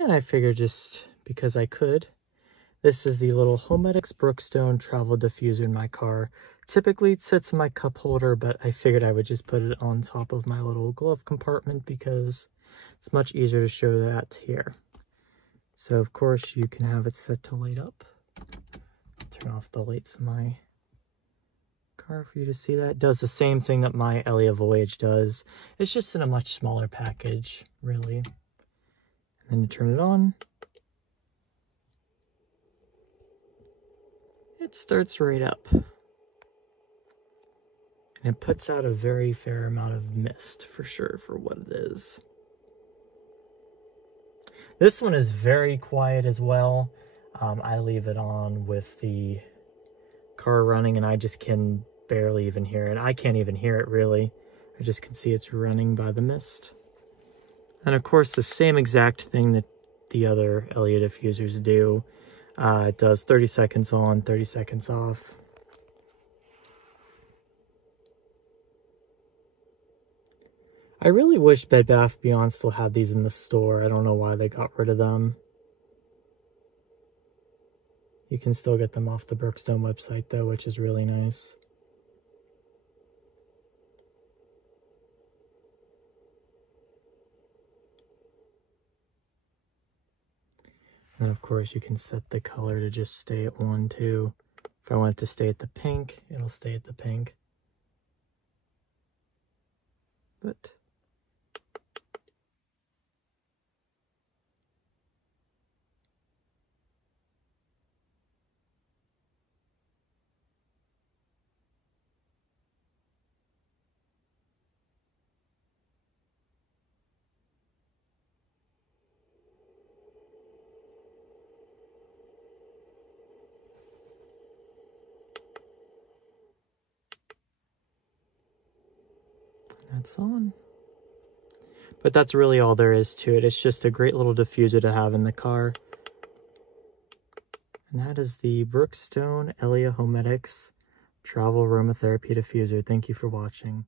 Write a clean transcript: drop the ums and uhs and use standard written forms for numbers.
And I figured just because I could, this is the little Homedics Brookstone travel diffuser in my car. Typically it sits in my cup holder, but I figured I would just put it on top of my little glove compartment because it's much easier to show that here. So of course you can have it set to light up. Turn off the lights in my car for you to see that. It does the same thing that my Elia Voyage does. It's just in a much smaller package, really. And then you turn it on. It starts right up. And it puts out a very fair amount of mist, for sure, for what it is. This one is very quiet as well. I leave it on with the car running and I just can barely even hear it. I can't even hear it, really. I just can see it's running by the mist. And of course, the same exact thing that the other Elia diffusers do. It does 30 seconds on, 30 seconds off. I really wish Bed Bath & Beyond still had these in the store. I don't know why they got rid of them. You can still get them off the Brookstone website though, which is really nice. And of course you can set the color to just stay at 1, 2. If I want it to stay at the pink, it'll stay at the pink. But that's on. But that's really all there is to it. It's just a great little diffuser to have in the car. And that is the Brookstone Elia Homedics Travel Aromatherapy Diffuser. Thank you for watching.